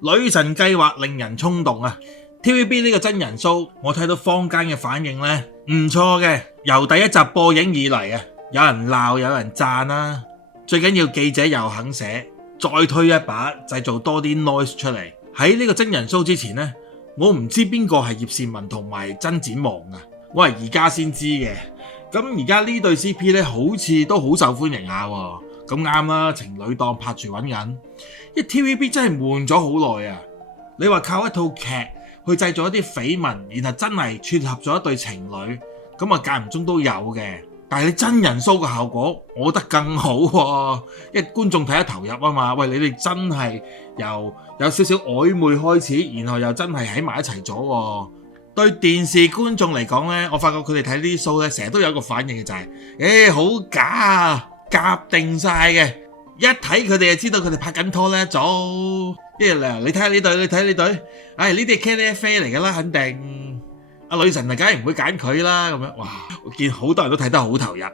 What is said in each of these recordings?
女神計劃令人衝動啊！ TVB 呢個真人 show， 我睇到坊間嘅反應呢，唔錯嘅。由第一集播映以嚟啊，有人鬧有人讚啦。最緊要記者又肯寫，再推一把，製造多啲 noise 出嚟。喺呢個真人 show 之前呢，我唔知邊個係葉倩文同埋曾展望啊，我係而家先知嘅。咁而家呢對 CP 呢，好似都好受歡迎下喎。咁啱啦，情侶檔拍住揾緊。因為 TVB 真係悶咗好耐啊！你話靠一套劇去製造一啲緋聞，然後真係撮合咗一對情侶，咁啊間唔中都有嘅。但係你真人 show 嘅效果，我覺得更好喎，因為觀眾睇得投入啊嘛。喂，你哋真係由有少少曖昧開始，然後又真係喺埋一齊咗喎。對電視觀眾嚟講呢，我發覺佢哋睇呢啲 show 咧，成日都有一個反應嘅就係，好假啊，夾定晒嘅。一睇佢哋就知道佢哋拍緊拖呢，早。跟住你睇下呢對，你睇呢對，呢啲係茄喱啡嚟噶啦，肯定。阿女神就梗係唔會揀佢啦，咁樣。哇！我見好多人都睇得好投入，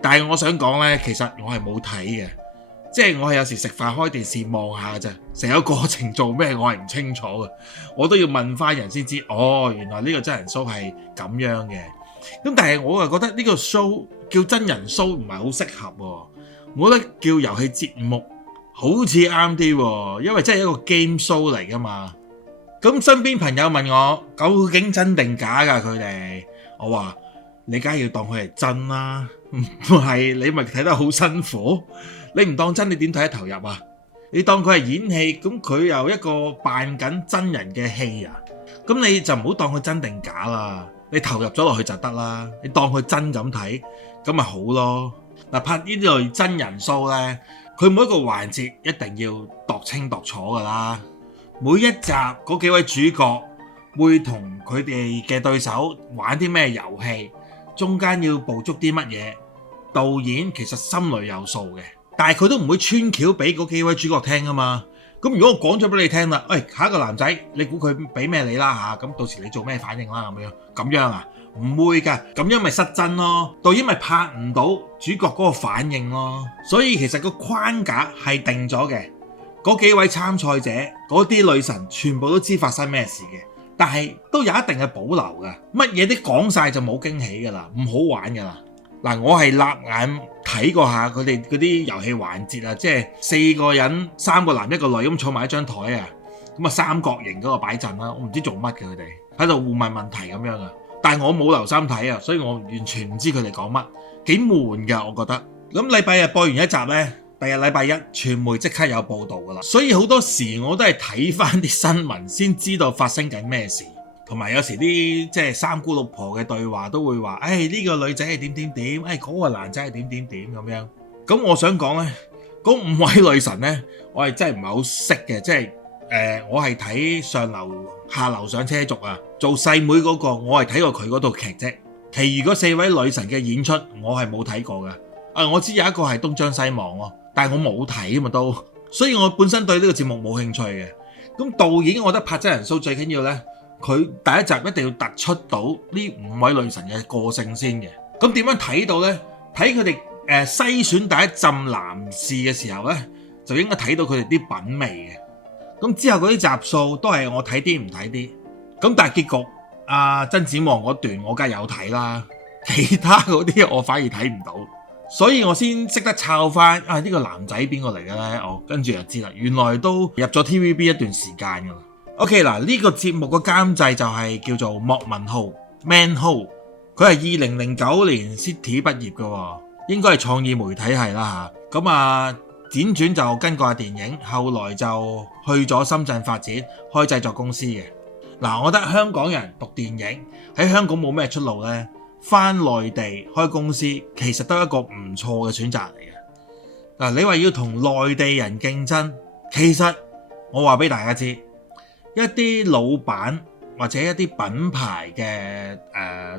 但係我想講呢，其實我係冇睇嘅，即係我係有時食飯開電視望下咋，成個過程做咩我係唔清楚嘅，我都要問翻人先知。哦，原來呢個真人 show 係咁樣嘅。咁但係我又覺得呢個 show 叫真人 show 唔係好適合喎。我覺得叫遊戲節目好似啱啲喎，因為真係一個 game show 嚟噶嘛。咁身邊朋友問我究竟真定假㗎佢哋，我話你梗係要當佢係真啦，唔係你咪睇得好辛苦。你唔當真你點睇得投入啊？你當佢係演戲，咁佢又一個扮緊真人嘅戲啊，咁你就唔好當佢真定假啦，你投入咗落去就得啦。你當佢真咁睇，咁咪好咯。嗱，拍呢類真人 show 呢，佢每一個環節一定要度清度楚噶啦。每一集嗰幾位主角會同佢哋嘅對手玩啲咩遊戲，中間要捕捉啲乜嘢，導演其實心裏有數嘅，但係佢都唔會穿橋俾嗰幾位主角聽啊嘛。咁如果我講咗俾你聽啦，下一個男仔你估佢俾咩你啦嚇，咁到時你做咩反應啦咁樣啊？唔會㗎，咁樣咪失真咯，導演咪拍唔到主角嗰個反應咯。所以其實個框架係定咗嘅，嗰幾位參賽者嗰啲女神全部都知發生咩事嘅，但係都有一定嘅保留㗎，乜嘢都講晒就冇驚喜㗎啦，唔好玩㗎啦。嗱，我係立眼睇過下佢哋嗰啲遊戲環節啊，即係4個人3個男1個女咁坐埋一張台啊，咁啊三角形嗰個擺陣啦，我唔知做乜嘅，佢哋喺度互問問題咁樣啊。但係我冇留心睇啊，所以我完全唔知佢哋講乜，幾悶㗎我覺得。咁禮拜日播完一集呢，第日禮拜一傳媒即刻有報導㗎啦，所以好多時我都係睇翻啲新聞先知道發生緊咩事，同埋有時啲即係三姑六婆嘅對話都會話，呢個女仔係點點點，嗰個男仔係點點點咁樣。咁我想講呢，嗰5位女神呢，我係真係唔係好識嘅，即係我係睇上流下流上車族啊，做細妹嗰個我係睇過佢嗰套劇啫，其餘嗰4位女神嘅演出我係冇睇過嘅。我知有一個係東張西望咯，但係我冇睇啊嘛都，所以我本身對呢個節目冇興趣嘅。咁導演我覺得拍真人 show 最緊要呢，佢第一集一定要突出到呢5位女神嘅個性先嘅。咁點樣睇到呢？睇佢哋篩選第一陣男士嘅時候呢，就應該睇到佢哋啲品味嘅。咁之後嗰啲集數都係我睇啲唔睇啲。咁但係結局曾展望嗰段我梗係有睇啦，其他嗰啲我反而睇唔到，所以我先識得抄翻呢個男仔邊個嚟嘅呢？跟住就知啦，原來都入咗 TVB 一段時間噶啦。OK 嗱，呢個節目個監製就係叫做莫文浩 Man Ho， 佢係2009年 City 畢業嘅，應該係創意媒體係啦嚇。咁輾轉就跟過下電影，後來就去咗深圳發展，開製作公司嘅。嗱，我覺得香港人讀電影喺香港冇咩出路呢，返內地開公司其實都係一個唔錯嘅選擇嚟嘅。嗱，你話要同內地人競爭，其實我話俾大家知，一啲老闆或者一啲品牌嘅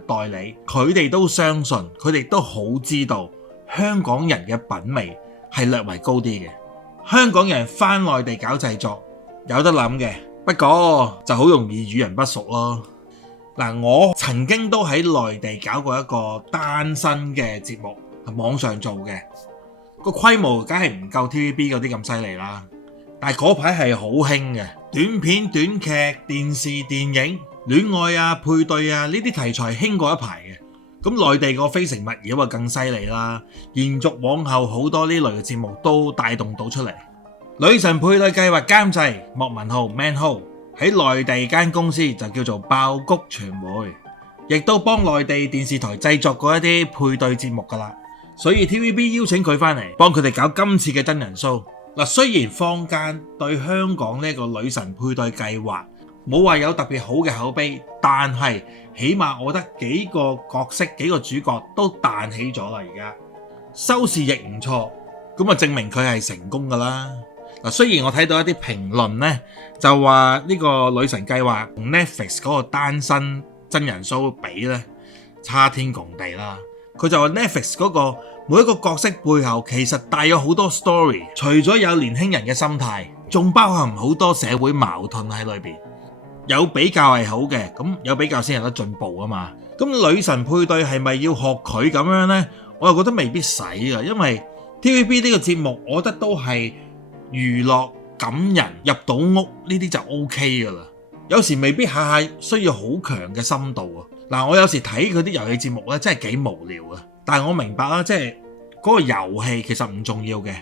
代理，佢哋都相信，佢哋都好知道香港人嘅品味係略為高啲嘅。香港人返內地搞製作有得諗嘅，不過就好容易與人不淑咯。嗱，我曾經都喺內地搞過一個單身嘅節目，係網上做嘅，個規模梗係唔夠 TVB 嗰啲咁犀利啦。但係嗰排係好興嘅短片、短劇、電視、電影、戀愛啊、配對啊呢啲題材興過一排嘅。咁內地個非誠勿擾啊更犀利啦，延續往後好多呢類嘅節目都帶動到出嚟。女神配對計劃監製莫文浩 Manho 喺內地間公司就叫做爆谷傳媒，亦都幫內地電視台製作過一啲配對節目噶啦，所以 TVB 邀請佢翻嚟幫佢哋搞今次嘅真人 show。嗱，雖然坊間對香港呢個女神配對計劃冇話有特別好嘅口碑，但係起碼我覺得幾個角色、幾個主角都彈起咗啦，而家收視亦唔錯，咁啊證明佢係成功噶啦。嗱，雖然我睇到一啲評論呢，就話呢個女神計劃同 Netflix 嗰個單身真人 show 比呢，差天共地啦。佢就話 Netflix 嗰個每一個角色背後其實帶有好多 story， 除咗有年輕人嘅心態，仲包含好多社會矛盾喺裏邊。有比較係好嘅，咁有比較先有得進步啊嘛。咁女神配對係咪要學佢咁樣呢？我又覺得未必使㗎，因為 TVB 呢個節目，我覺得都係娛樂感人入到屋呢啲就 OK 噶啦，有時未必下下需要好強嘅深度啊。嗱，我有時睇佢啲遊戲節目咧，真係幾無聊啊。但係我明白啦，即係嗰個遊戲其實唔重要嘅，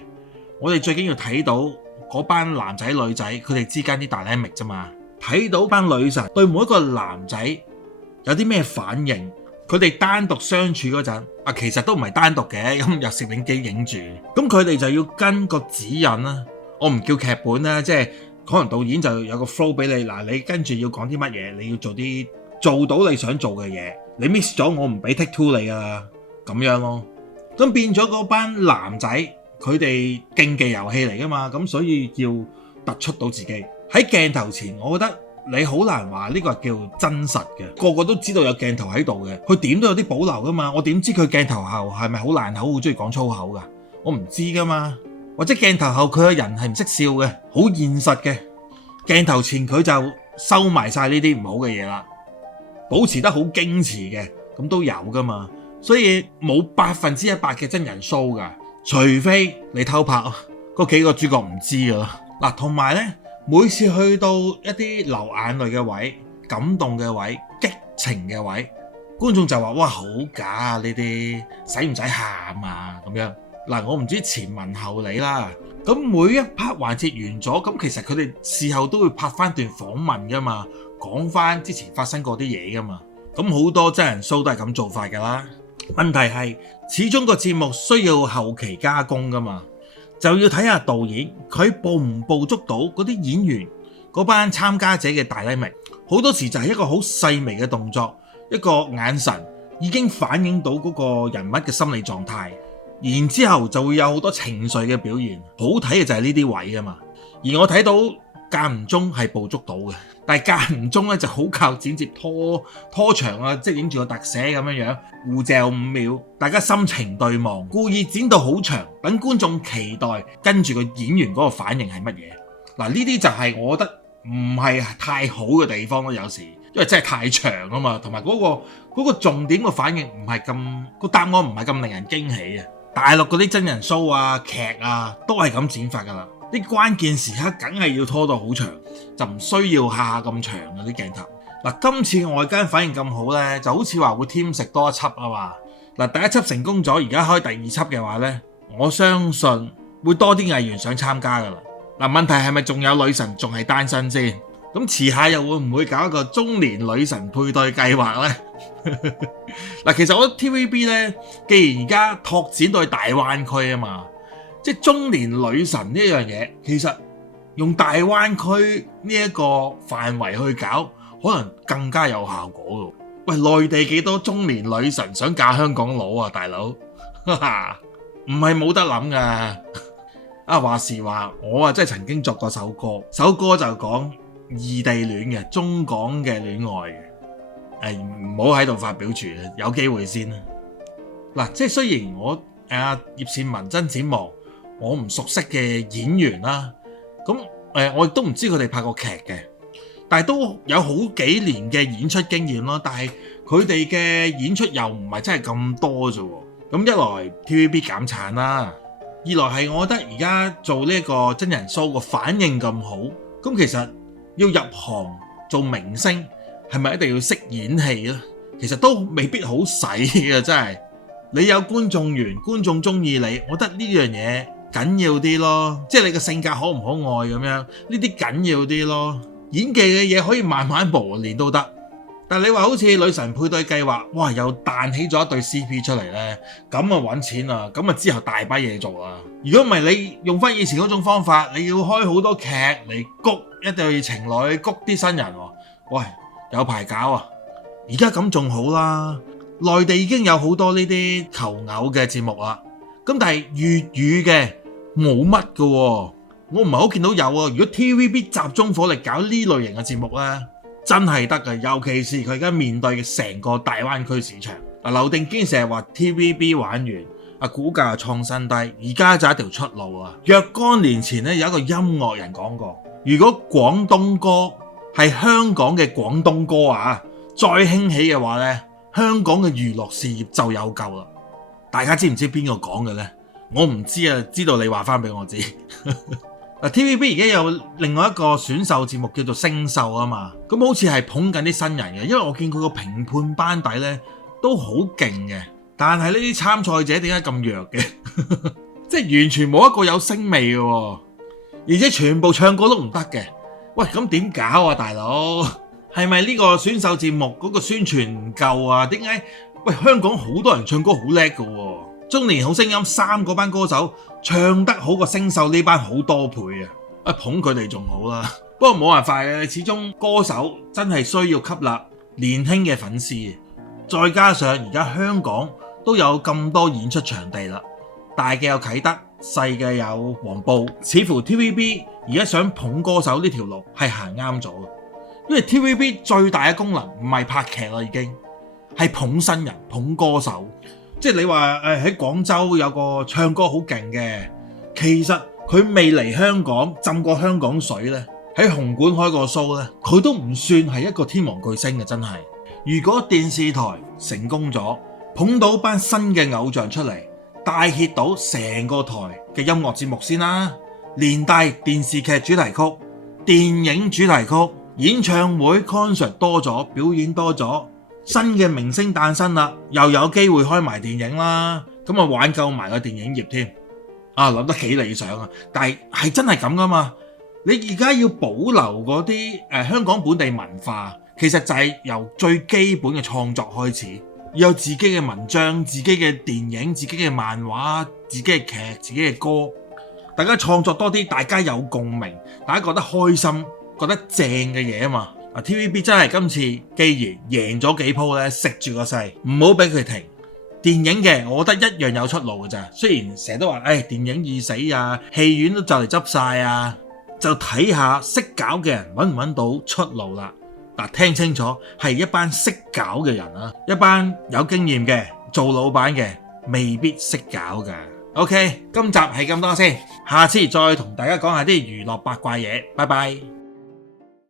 我哋最緊要睇到嗰班男仔女仔佢哋之間啲 dynamic 啫嘛，睇到班女神對每一個男仔有啲咩反應，佢哋單獨相處嗰陣啊，其實都唔係單獨嘅，咁有攝影機影住，咁佢哋就要跟個指引啦。我唔叫劇本啦，即係可能導演就有個 flow 俾你，嗱，你跟住要講啲乜嘢，你要做到你想做嘅嘢，你 miss 咗我唔俾 take two 你啊，咁樣咯。咁變咗嗰班男仔佢哋競技遊戲嚟噶嘛，咁所以要突出到自己喺鏡頭前。我覺得你好難話呢個係叫真實嘅，個個都知道有鏡頭喺度嘅，佢點都有啲保留噶嘛。我點知佢鏡頭後係咪好爛口，好中意講粗口噶？我唔知噶嘛。或者鏡頭後佢個人係唔識笑嘅，好現實嘅。鏡頭前佢就收埋晒呢啲唔好嘅嘢啦，保持得好矜持嘅，咁都有噶嘛。所以冇100%嘅真人 show 噶，除非你偷拍嗰幾個主角唔知噶啦。嗱，同埋呢，每次去到一啲流眼淚嘅位、感動嘅位、激情嘅位，觀眾就話：哇，好假啊！呢啲使唔使喊啊？咁樣。嗱，我唔知前文後理啦。咁每一 part 環節完咗，咁其實佢哋事後都會拍翻段訪問噶嘛，講翻之前發生過啲嘢噶嘛。咁好多真人 show 都係咁做法噶啦。問題係始終個節目需要後期加工噶嘛，就要睇下導演佢捕唔捕捉到嗰啲演員嗰班參加者嘅大粒明。好多時就係一個好細微嘅動作，一個眼神已經反映到嗰個人物嘅心理狀態。然之後就會有好多情緒嘅表現，好睇嘅就係呢啲位啊嘛。而我睇到間唔中係捕捉到嘅，但係間唔中咧就好靠剪接拖長啊，即係影住個特寫咁樣樣，互嚼5秒，大家心情對望，故意剪到好長，等觀眾期待跟住個演員嗰個反應係乜嘢。嗱，呢啲就係我覺得唔係太好嘅地方咯，有時因為真係太長啊嘛，同埋嗰個重點嘅反應唔係咁，個答案唔係咁令人驚喜啊。大陸嗰啲真人 show 啊、劇啊都係咁剪法噶啦，啲關鍵時刻梗係要拖到好長，就唔需要下下咁長嗰啲鏡頭。嗱，今次外間反應咁好呢，就好似話會添食多一輯啊嘛。嗱，第一輯成功咗，而家開第二輯嘅話呢，我相信會多啲藝員想參加噶啦。嗱，問題係咪仲有女神仲係單身先？咁遲下又會唔會搞一個中年女神配對計劃呢？嗱，其實我覺得 TVB 呢，既然而家拓展到去大灣區啊嘛，即係中年女神呢樣嘢，其實用大灣區呢一個範圍去搞，可能更加有效果咯。喂，內地幾多中年女神想嫁香港佬啊，大佬？唔係冇得諗噶。啊，話時話，我真係曾經作過首歌，首歌就講異地戀嘅，中港嘅戀愛嘅，唔好喺度發表住，有機會先啦。嗱，即係雖然我葉倩文、曾展望，我唔熟悉嘅演員啦，咁我亦都唔知佢哋拍過劇嘅，但係都有好幾年嘅演出經驗咯。但係佢哋嘅演出又唔係真係咁多啫。咁一來 TVB 減產啦，二來係我覺得而家做呢個真人 show 個反應咁好，咁其實要入行做明星係咪一定要識演戲咧？其實都未必好使嘅，真係。你有觀眾緣，觀眾中意你，我覺得呢樣嘢緊要啲咯。即係你個性格可唔可愛咁樣，呢啲緊要啲咯。演技嘅嘢可以慢慢磨練都得。但係你話好似女神配對計劃，哇又彈起咗一對 CP 出嚟呢，咁啊揾錢啊，咁啊之後大把嘢做啊。如果唔係你用翻以前嗰種方法，你要開好多劇嚟谷一對情侶，谷啲新人喎，喂有排搞啊！而家咁仲好啦，內地已經有好多呢啲求偶嘅節目啦，咁但係粵語嘅冇乜㗎喎，我唔係好見到有啊。如果 TVB 集中火力搞呢類型嘅節目呢，真係得㗎，尤其是佢而家面對嘅成個大灣區市場。劉定堅成日話 TVB 玩完，股價創新低，而家就一條出路啊！若干年前咧有一個音樂人講過，如果廣東歌係香港嘅廣東歌啊，再興起嘅話呢，香港嘅娛樂事業就有救啦。大家知唔知邊個講嘅呢？我唔知啊，知道你話翻俾我知。TVB 而家有另外一個選秀節目叫做星秀啊嘛，咁好似係捧緊啲新人嘅，因為我見佢個評判班底呢都好勁嘅，但係呢啲參賽者點解咁弱嘅？即係完全冇一個有聲味嘅，而且全部唱歌都唔得嘅。喂，咁點搞啊，大佬？係咪呢個選秀節目嗰個宣傳唔夠啊？點解？喂，香港好多人唱歌好叻嘅，中年好聲音3嗰班歌手唱得好過星秀呢班好多倍啊！捧佢哋仲好啦。不過冇辦法嘅，始終歌手真係需要吸納年輕嘅粉絲，再加上而家香港都有咁多演出場地啦，大嘅有啟德，細嘅有黃埔，似乎 TVB 而家想捧歌手呢條路係行啱咗，因為 TVB 最大嘅功能唔係拍劇啦，已經係捧新人、捧歌手。即係你話喺廣州有個唱歌好勁嘅，其實佢未嚟香港浸過香港水呢，喺紅館開個 show 呢，佢都唔算係一個天王巨星嘅，真係。如果電視台成功咗，捧到班新嘅偶像出嚟，帶 hit 到成個台嘅音樂節目先啦，連帶電視劇主題曲、電影主題曲、演唱會 concert 多咗，表演多咗，新嘅明星誕生啦，又有機會開埋電影啦，咁啊挽救埋個電影業添。諗得幾理想啊！但係真係咁噶嘛？你而家要保留嗰啲香港本地文化，其實就係由最基本嘅創作開始，要有自己嘅文章、自己嘅電影、自己嘅漫畫、自己嘅劇、自己嘅歌，大家創作多啲，大家有共鳴，大家覺得開心、覺得正嘅嘢啊嘛。TVB 真係今次既然贏咗幾鋪咧，食住個勢，唔好俾佢停。電影嘅我覺得一樣有出路嘅咋，雖然成日都話電影易死啊，戲院都就嚟執晒啊，就睇下識搞嘅人揾唔揾到出路啦。聽清楚，係一班識搞嘅人啊，一班有經驗嘅做老闆嘅未必識搞㗎。OK，今集係咁多先，下次再同大家講下啲娛樂八卦嘢，拜拜。